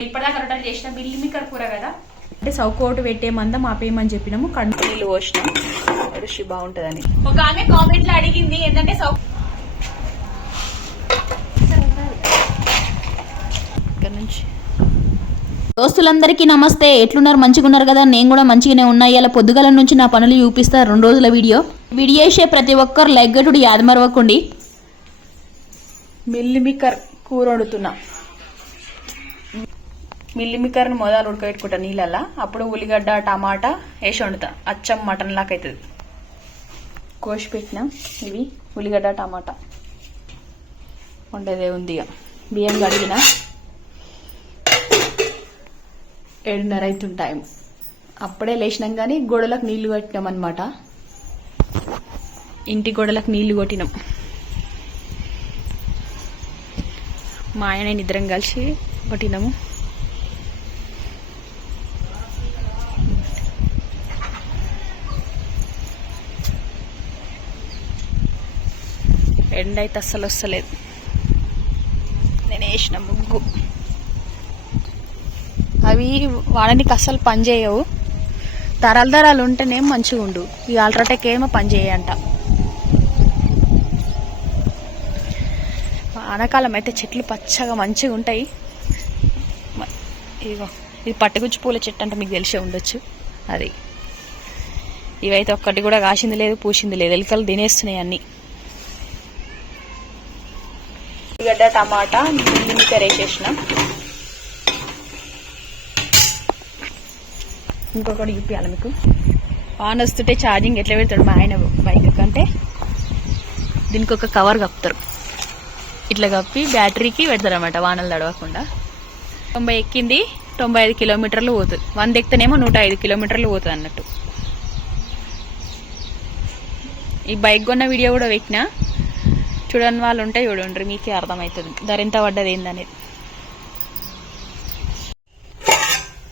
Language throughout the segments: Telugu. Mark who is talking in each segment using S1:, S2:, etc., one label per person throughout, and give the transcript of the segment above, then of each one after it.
S1: ఇప్పటిదాకా రొట్టెలు చేసిన బిల్లి మిక్కర్ కూర కదా? అంటే సౌకోటు పెట్టే మందం ఆపేయమని చెప్పినాము కంటి నీళ్ళు పోసినాం రుచి బాగుంటుందని. ఒక ఆమె కామెంట్లో అడిగింది ఏంటంటే సౌ ఇక్కడ నుంచి.
S2: దోస్తులందరికీ నమస్తే. ఎట్లున్నారు? మంచిగా ఉన్నారు కదా? నేను కూడా మంచిగానే ఉన్నా. ఇలా పొద్దుగల నుంచి నా పనులు చూపిస్తా రెండు రోజుల వీడియో. వీడియో చేసే ప్రతి ఒక్కరు లైక్ గట్టుడు యాద మరవకండి
S1: మిల్లిమిక్కర్ కూర వండుతున్నా. మిల్లిమిక్కర్ని మొదలు ఉడకబెట్టుకుంటా నీళ్ళల్లో. అప్పుడు ఉల్లిగడ్డ టమాటా వేసి వండుతా. అచ్చం మటన్ లాగా అవుతుంది కోసి పెట్టినా ఇవి ఉల్లిగడ్డ టమాటా. వండేదే ఉంది ఇక బియ్యం కడిగిన. ఏడున్నర అవుతుంది టైం అప్పుడే లేచినాం కానీ గోడలకు నీళ్ళు కట్టినాం అనమాట ఇంటి గోడలకు నీళ్ళు కొట్టినాం. మా ఆయన నిద్రం కలిసి కొట్టినాము. ఎండ అయితే అస్సలు వస్తలేదు. నేను వేసిన ముగ్గు. అవి వాడనికి అస్సలు పని చేయవు. తరాలు తరాలు ఉంటేనేం మంచిగా ఉండు. ఈ అల్ట్రాటెక్ ఏమో పని చేయంట వానాకాలం అయితే చెట్లు పచ్చగా మంచిగా ఉంటాయి. ఇగో ఇది పట్టుగుచ్చి పూల చెట్టు అంటే మీకు తెలిసే ఉండొచ్చు. అది. ఇవైతే ఒక్కటి కూడా కాసింది లేదు పూసింది లేదు. ఎలుకలు తినేస్తున్నాయి అన్ని. ఉల్లిగడ్డ టమాటా మిల్లిమిక్కర్ వేసేసిన ఇంకొకటి చూపించాలి మీకు? ఆన్ వస్తుంటే ఛార్జింగ్ ఎట్లా పెడతాడు మా ఆయన బైక్ కంటే? దీనికి ఒక కవర్ కప్పుతారు. ఇట్లా కప్పి బ్యాటరీకి పెడతారు అనమాట వానలు తడవకుండా. తొంభై ఎక్కింది తొంభై ఐదు కిలోమీటర్లు పోతుంది. వంద ఎక్కితేనేమో నూట ఐదు కిలోమీటర్లు పోతుంది అన్నట్టు. ఈ బైక్ కొన్న వీడియో కూడా పెట్టినా. చూడని వాళ్ళు ఉంటే చూడండి మీకే అర్థమవుతుంది. ధర ఎంత పడ్డది ఏందనేది.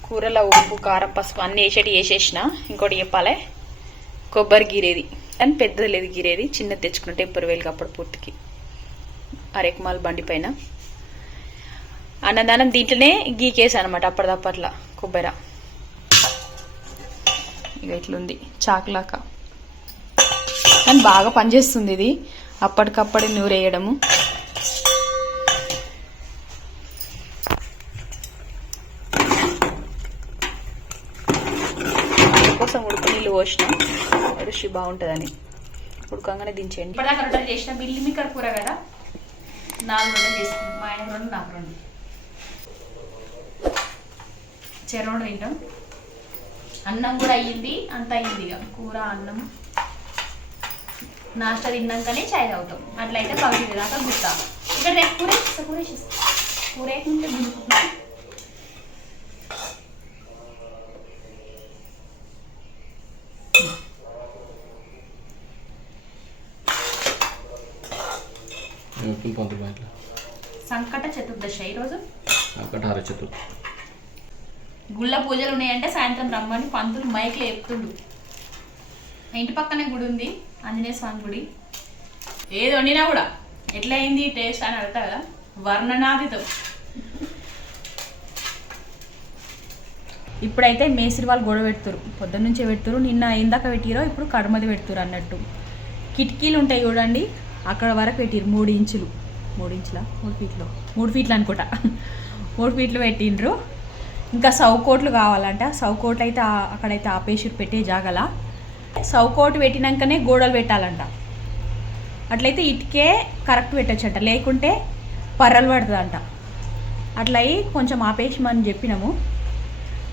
S1: కూరలో ఉప్పు కారం పసుపు అన్ని వేసేటి వేసేసిన ఇంకోటి చెప్పాలి. కొబ్బరి గీరేది. అని పెద్దది లేదు గీరేది చిన్నది తెచ్చుకుంటే ఇప్పుడు వేలు అప్పుడు పూర్తికి. అరెకమాల్ బండి పైన. అన్నదానం దీంట్లోనే గీకేసా అనమాట అప్పటిదప్పట్లా కొబ్బరి. ఇక ఇట్లుంది చాకులాక. కానీ బాగా పనిచేస్తుంది ఇది. అప్పటికప్పుడే నూరేయడము. కోసం ఉడుకు నీళ్ళు పోసిన రుచి బాగుంటుందని ఉడకంగానే దించేయండి. ఇప్పటిదాకా చేసిన బిల్లి మిక్కర్ కూర కదా? నాలుగు రెండు చేసుకున్నాం మా ఆయన రెండు నాకు రెండు. చెరవడం తింటాం. అన్నం కూడా అయ్యింది అంత అయ్యింది ఇక. కూర అన్నం. నాస్టా తిన్నాకనే చాయ్ తాగుతాం. అట్లయితే పగిలి దాకా గుర్తా ఇక్కడ రేపు కూర కూర. కూర
S3: పంతులు బయట
S1: సంకట చతుర్దశి ఈరోజు
S3: చతుర్థి
S1: గుళ్ళ పూజలు ఉన్నాయంటే సాయంత్రం రమ్మని పంతులు మైక్లో చెప్తుండు. ఇంటి పక్కనే గుడి ఉంది. ఆంజనేయ స్వామి గుడి. ఏది వండినా కూడా ఎట్లయింది టేస్ట్ అని అడతా కదా? వర్ణనాదితం ఇప్పుడైతే మేసిరి వాళ్ళు గొడవ పెడుతురు పొద్దున్న నుంచే పెడుతురు నిన్న ఇందాక పెట్టిరో ఇప్పుడు కడమది పెడుతురు అన్నట్టు. కిటికీలు ఉంటాయి చూడండి అక్కడ వరకు పెట్టిరు మూడు ఇంచులు. మూడు ఇంచుల? మూడు ఫీట్లు. మూడు ఫీట్లు అనుకుంటా. మూడు ఫీట్లు పెట్టిండ్రు. ఇంకా సౌకోట్లు కావాలంట. సౌకోట్లు అయితే ఆ- అక్కడైతే ఆపేసి పెట్టే జాగల. సౌకోటు పెట్టినాకనే గోడలు పెట్టాలంట. అట్లయితే ఇటుకే కరెక్ట్ పెట్టచ్చంట. లేకుంటే పర్రలు పడుతుందంట. అట్లా అయి కొంచెం ఆపేసమని చెప్పినాము.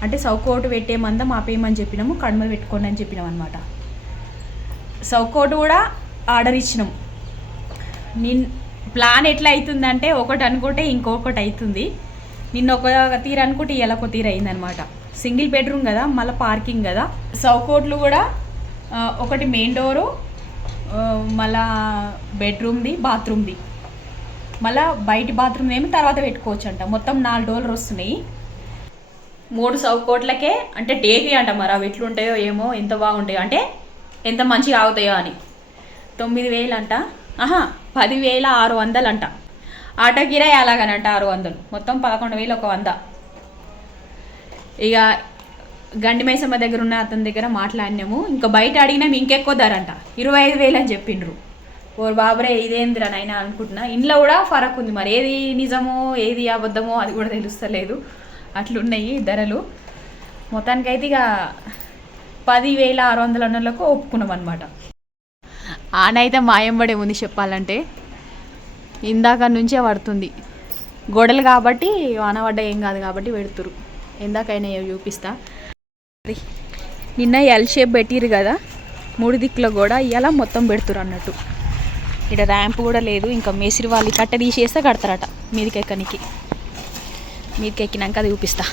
S1: అంటే సౌకోటు పెట్టే మందం ఆపేయమని చెప్పినాము. కడుమలు పెట్టుకోండి అని చెప్పినాం అనమాట సౌకోటు కూడా ఆర్డర్ ఇచ్చినాం. నిన్ ప్లాన్ ఎట్లా అవుతుందంటే ఒకటి అనుకుంటే ఇంకొకటి అవుతుంది నిన్న ఒక తీరు అనుకుంటే ఇలా ఒక తీరు అయిందనమాట సింగిల్ బెడ్రూమ్ కదా మళ్ళీ పార్కింగ్ కదా. సౌకోట్లు కూడా ఒకటి మెయిన్ డోరు మళ్ళా బెడ్రూమ్ది బాత్రూమ్ది మళ్ళా బయట బాత్రూమ్ ఏమి తర్వాత పెట్టుకోవచ్చు అంట మొత్తం నాలుగు డోర్లు వస్తున్నాయి. మూడు సౌకోట్లకే అంటే డేకి అంట మరి అవి ఎట్లుంటాయో ఏమో ఎంత బాగుంటాయో. అంటే ఎంత మంచిగా ఆగుతాయో అని. తొమ్మిది వేలు అంట ఆహా పదివేల ఆరు వందలు అంట ఆటో కిరాయి అలాగనంట ఆరు వందలు. మొత్తం పదకొండు వేలు ఒక వంద. ఇక గండి మైసమ్మ దగ్గర ఉన్న అతని దగ్గర మాట్లాడినాము. ఇంకా బయట అడిగినాం ఇంకెక్కువ ధర అంట ఇరవై ఐదు వేలు అని చెప్పిండ్రు. ఓ బాబరే ఇదేందిరా నైనా అనుకుంటున్నా. ఇంట్లో కూడా ఫరక్ ఉంది మరి. ఏది నిజమో ఏది అబద్ధమో అది కూడా తెలుస్తలేదు. అట్లున్నాయి ధరలు. మొత్తానికైతే ఇక పదివేల ఆరు వందల అన్నలకు ఒప్పుకున్నాం అనమాట ఆనైతే మాయంబడే ఉంది చెప్పాలంటే ఇందాక నుంచే పడుతుంది. గొడలు కాబట్టి వాన పడ్డ ఏం కాదు కాబట్టి పెడుతురు ఇందాకైనా ఇవి చూపిస్తా. నిన్న ఎల్ షేప్ పెట్టిరు కదా మూడు దిక్కులో కూడా ఇలా మొత్తం పెడుతురు అన్నట్టు. ఇక్కడ ర్యాంప్ కూడా లేదు ఇంకా మేసిరి వాళ్ళు కట్ట తీసేస్తే కడతారట మీదికి ఎక్కనికి మీదికి ఎక్కినాక అది చూపిస్తా.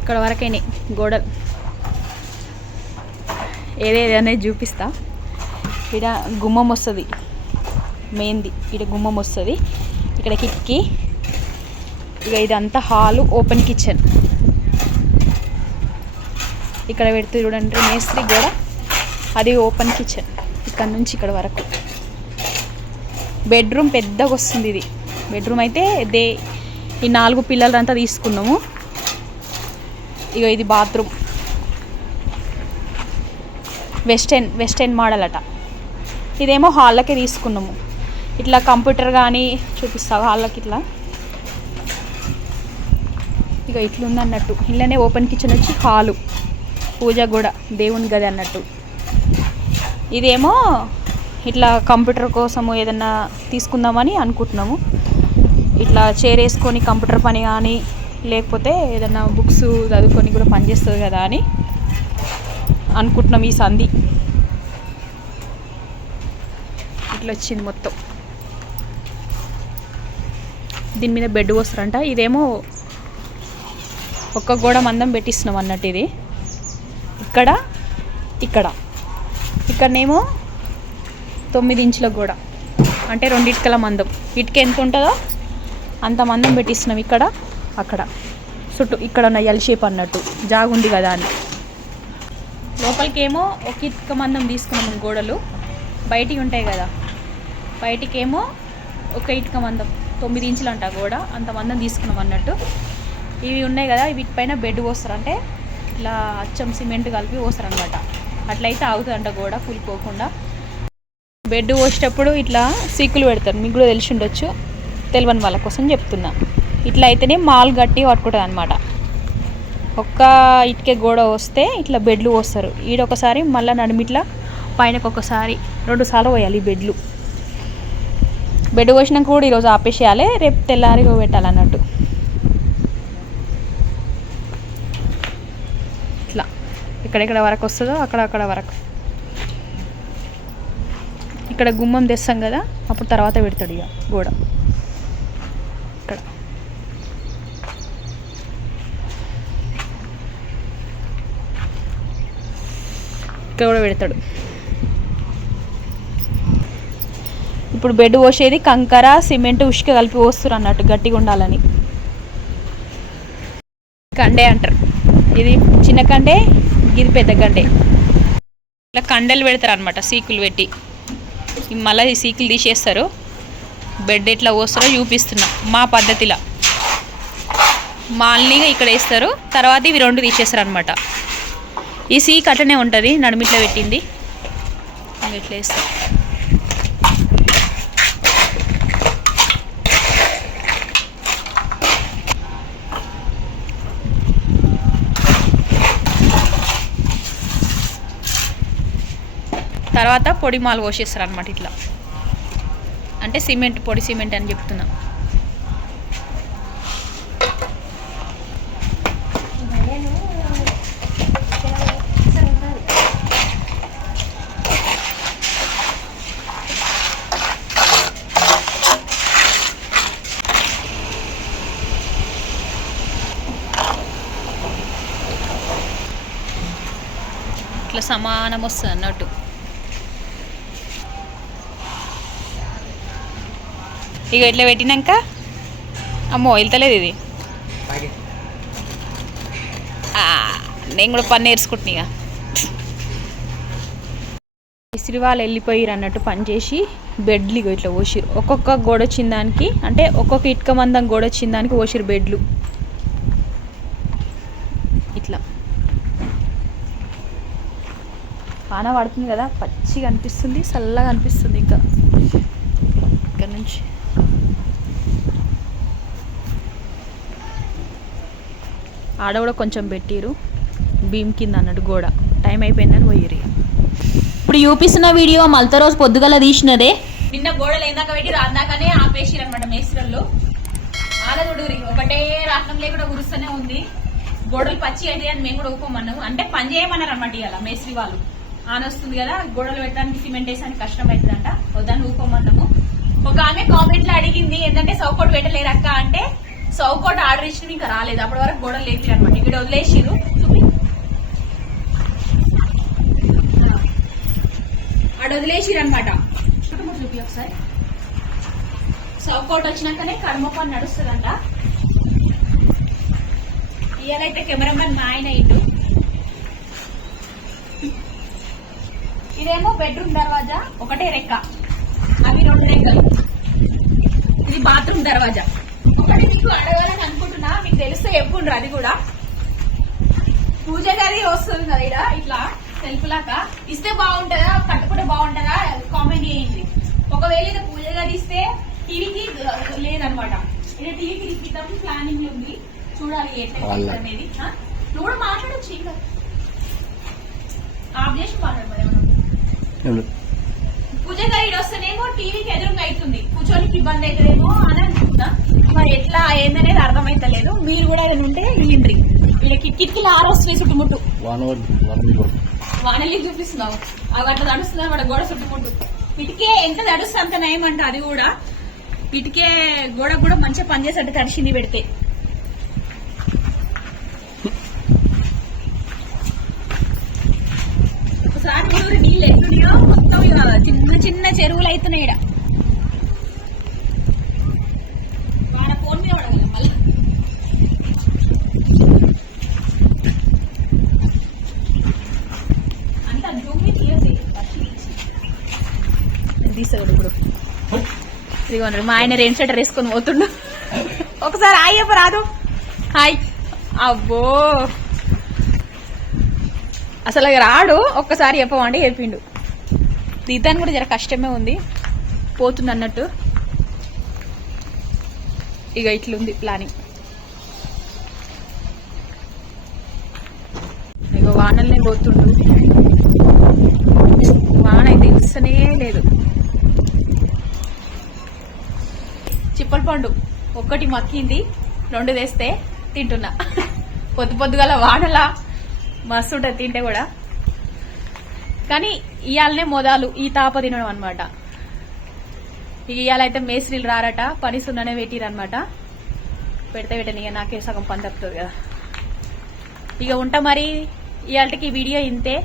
S1: ఇక్కడ వరకైనాయి గోడలు ఏదేది అనేది చూపిస్తా. ఇక్కడ గుమ్మం వస్తుంది మెయిన్ది. ఇక్కడ గుమ్మం వస్తుంది. ఇక్కడ కిటికీ ఇక ఇదంతా హాలు ఓపెన్ కిచెన్ ఇక్కడ పెడుతూ చూడండి మేస్త్రి కూడా అది ఓపెన్ కిచెన్. ఇక్కడ నుంచి ఇక్కడ వరకు. బెడ్రూమ్ పెద్దగా వస్తుంది ఇది. బెడ్రూమ్ అయితే దే ఈ నాలుగు పిల్లలంతా తీసుకున్నాము. ఇక ఇది బాత్రూమ్. వెస్టర్న్ వెస్టర్న్ మోడల్ అట. ఇదేమో హాల్లోకే తీసుకున్నాము. ఇట్లా కంప్యూటర్ కానీ చూపిస్తా హాల్లోకి ఇట్లా. ఇక ఇట్లుందన్నట్టు. ఇళ్ళనే ఓపెన్ కిచెన్ వచ్చి హాలు. పూజ కూడా దేవుని గది అన్నట్టు. ఇదేమో ఇట్లా కంప్యూటర్ కోసము ఏదన్నా తీసుకుందామని అనుకుంటున్నాము. ఇట్లా చైర్ వేసుకొని కంప్యూటర్ పని కానీ లేకపోతే ఏదన్నా బుక్స్ చదువుకొని కూడా పనిచేస్తుంది కదా అని అనుకుంటున్నాం ఈ సంధి. ఇట్లా వచ్చింది మొత్తం. దీని మీద బెడ్ వస్తారంట ఇదేమో ఒక్క గోడ మందం పెట్టిస్తున్నాం అన్నట్టు ఇది. ఇక్కడ ఇక్కడ. ఇక్కడనేమో తొమ్మిది ఇంచుల గోడ. అంటే రెండు ఇటుకల మందం. ఇటుక ఎంత ఉంటుందో అంత మందం పెట్టిస్తున్నాం ఇక్కడ అక్కడ. చుట్టూ ఇక్కడ ఉన్న ఎల్ షేప్ అన్నట్టు. జాగుంది కదా అని. లోపలికేమో ఒక ఇటుక మందం తీసుకున్నాము గోడలు. బయటికి ఉంటాయి కదా. బయటికేమో ఒక ఇటుక మందం. తొమ్మిది ఇంచులు అంట గోడ. అంత మందం తీసుకున్నాం అన్నట్టు. ఇవి ఉన్నాయి కదా వీటిపైన బెడ్ పోస్తారు. అంటే ఇట్లా అచ్చం సిమెంట్ కలిపి పోస్తారనమాట అట్లయితే ఆగుతుందంట గోడ కూలిపోకుండా. బెడ్ పోసేటప్పుడు ఇట్లా సీకులు పెడతారు. మీకు కూడా తెలిసి ఉండొచ్చు. తెలియని వాళ్ళ కోసం చెప్తున్నా. ఇట్లా అయితేనే మాల్ గట్టి పట్టుకుంటుంది అనమాట ఒక్క ఇటుకే గోడ వస్తే ఇట్లా బెడ్లు పోస్తారు. ఈడొకసారి మళ్ళీ నడిమిట్లా పైనకు ఒకసారి రెండు సార్లు పోయాలి ఈ బెడ్లు. బెడ్ పోసినాక కూడా ఈరోజు ఆపేసేయాలి. రేపు తెల్లారి పెట్టాలన్నట్టు ఇట్లా ఎక్కడెక్కడ వరకు వస్తుందో అక్కడ అక్కడ వరకు. ఇక్కడ గుమ్మం తెస్తాం కదా అప్పుడు తర్వాత పెడతాడు ఇక గోడ. ఇక్కడ. ఇక్కడ కూడా పెడతాడు. ఇప్పుడు బెడ్ పోసేది కంకర సిమెంట్ ఉష్క కలిపి పోస్తారు అన్నట్టు గట్టిగా ఉండాలని. కండే అంటారు. ఇది చిన్న కండే ఇది పెద్ద కండే ఇలా కండెలు పెడతారు అనమాట సీకులు పెట్టి. మళ్ళీ ఈ సీకులు తీసేస్తారు. బెడ్ ఎట్లా పోస్తారో చూపిస్తున్నా మా పద్ధతిలో. మాల్నీగా ఇక్కడ వేస్తారు తర్వాత ఇవి రెండు తీసేస్తారు అనమాట ఈ సీక్ అట్లనే ఉంటుంది నడుమిట్లో పెట్టింది. ఇంక ఇట్లా వేస్తారు? తర్వాత పొడి మాలు పోసేస్తారు అనమాట ఇట్లా. అంటే సిమెంట్ పొడి సిమెంట్ అని చెప్తున్నా. ఇట్లా సమానం వస్తుంది అన్నట్టు ఇక ఇట్లా పెట్టినాక అమ్మో వెళ్తలేదు ఇది. నేను కూడా పని నేర్చుకుంటున్నా ఇక ఇసిరి వాళ్ళు వెళ్ళిపోయారు అన్నట్టు పని చేసి బెడ్లు ఇగో ఇట్లా పోసిరు ఒక్కొక్క గోడ వచ్చిన దానికి అంటే ఒక్కొక్క ఇటుక మందం గోడ వచ్చిన దానికి పోసిరు బెడ్లు. ఇట్లా. వాన పడుతుంది కదా పచ్చిగా అనిపిస్తుంది చల్లగా అనిపిస్తుంది ఇంకా. ఇక్కడ నుంచి. ఆడ కూడా కొంచెం పెట్టిరు. భీమ్ కింద అన్నట్టు గోడ. టైం అయిపోయిందని పోయిరు
S2: ఇప్పుడు చూపిస్తున్న వీడియో మలత రోజు పొద్దుగల తీసినదే.
S1: నిన్న గోడలు ఎందాక పెట్టి రాందాకనే ఆపేసిరు అనమాట మేస్త్రల్లో ఆడ చూడురి ఒకటే రాట్నం లేకుండా కురుస్తూనే ఉంది. గోడలు పచ్చి అయితే అని మేము కూడా ఊకోమన్నాము. అంటే పని చేయమన్నారు అనమాట ఇవాళ మేస్త్రి వాళ్ళు. ఆన వస్తుంది కదా గోడలు పెట్టడానికి సిమెంట్ వేసానికి కష్టం అవుతుందంట. వద్దని ఊకోమన్నాము. ఒక ఆమె కామెంట్లో అడిగింది ఏంటంటే సౌకోట్ పెట్టలేరు అక్క సౌకోట్ ఆర్డర్ ఇచ్చిన ఇంకా రాలేదు. అప్పటి వరకు గోడలు లేపిరు అనమాట ఇక్కడ వదిలేసిరు చూపి. ఆడ వదిలేసిరు అనమాట చూపి ఒకసారి. సౌకోట్ వచ్చినాకనే కర్మ పని నడుస్తుందంట. ఇయాలైతే కెమెరామెన్ మా ఆయన ఇటు ఇదేమో బెడ్రూమ్ దర్వాజా ఒకటే రెక్క. అవి రెండు రెక్కలు. ఇది బాత్రూమ్ దర్వాజా. అడగాలని అనుకుంటున్నా? మీకు తెలిస్తే చెప్పుండ్రు అది కూడా. పూజ గది వస్తుంది కదా ఈడ ఇట్లా సెల్ఫ్ లాగా. ఇస్తే బాగుంటుందా? కట్టుకుంటే బాగుంటుందా? కామెంట్ చేయండి. ఒకవేళ ఇది పూజ గది ఇస్తే టీవీకి లేదనమాట. ఇది టీవీకి ఇప్పిద్దాం ప్లానింగ్ ఉంది. చూడాలి ఎట్లా. చేస్తారు అనేది ఆ? నువ్వు కూడా మాట్లాడొచ్చు ఇంకా. ఆఫ్ చేసి మాట్లాడమని పూజ గది వస్తేనేమో టీవీకి ఎదురుగా అవుతుంది. కూర్చోనికి ఇబ్బంది అవుతుందేమో ఎట్లా ఏందనేది అర్థమైతలేదు. మీరు కూడా ఏదైనా ఉంటే విండ్రి వీళ్ళకి కిటికీలు ఆరు వస్తున్నాయి చుట్టుముట్టు.
S3: వన్ వన్ వన్
S1: వానల్లి చూపిస్తున్నావు. అవి అట్లా తడుస్తుంది అనమాట గోడ చుట్టుముట్టు. ఇటుకే ఎంత తడుస్తే అంత నయమంట అది కూడా. ఇటుకే గోడ కూడా మంచిగా పనిచేసేట్టు తడిసింది పెడితే. ఒకసారి నీళ్ళు ఎట్లున్నాయో. మొత్తం చిన్న చిన్న చెరువులు అవుతున్నాయి ఈడ వాన ఫోన్ మీద పడగలం మళ్ళీ అంత జూమి తీయదు తీసాడు ఇప్పుడు ఇదిగోండి మా ఆయన రెయిన్ స్వెటర్ వేసుకొని పోతుండు. ఒకసారి హాయ్ చెప్ప రాదు. హాయ్. అబ్బో. అసలు రాడు. ఒక్కసారి చెప్పమండి చెప్పిండు. తీతాను కూడా జర కష్టమే ఉంది. పోతుంది అన్నట్టు ఇక ఇట్లుంది ప్లానింగ్. ఇక వానల్నే పోతుండు. వాన అయితే ఇస్తనే లేదు. చిప్పల పండు. ఒక్కటి మక్కింది రెండు తెస్తే తింటున్నా. పొద్దు పొద్దుగల వానలా మస్తు ఉంటుంది తింటే కూడా. కానీ ఇయాలనే మొదలు ఈ తాప తినడం అనమాట ఇక ఇయాలైతే మేస్త్రీలు రారట పని సున్ననే పెట్టిరనమాట పెడితే పెట్టని ఇక నాకే సగం పని తప్పుతుంది కదా. ఇక ఉంటా మరి ఇవాళకి వీడియో ఇంతే.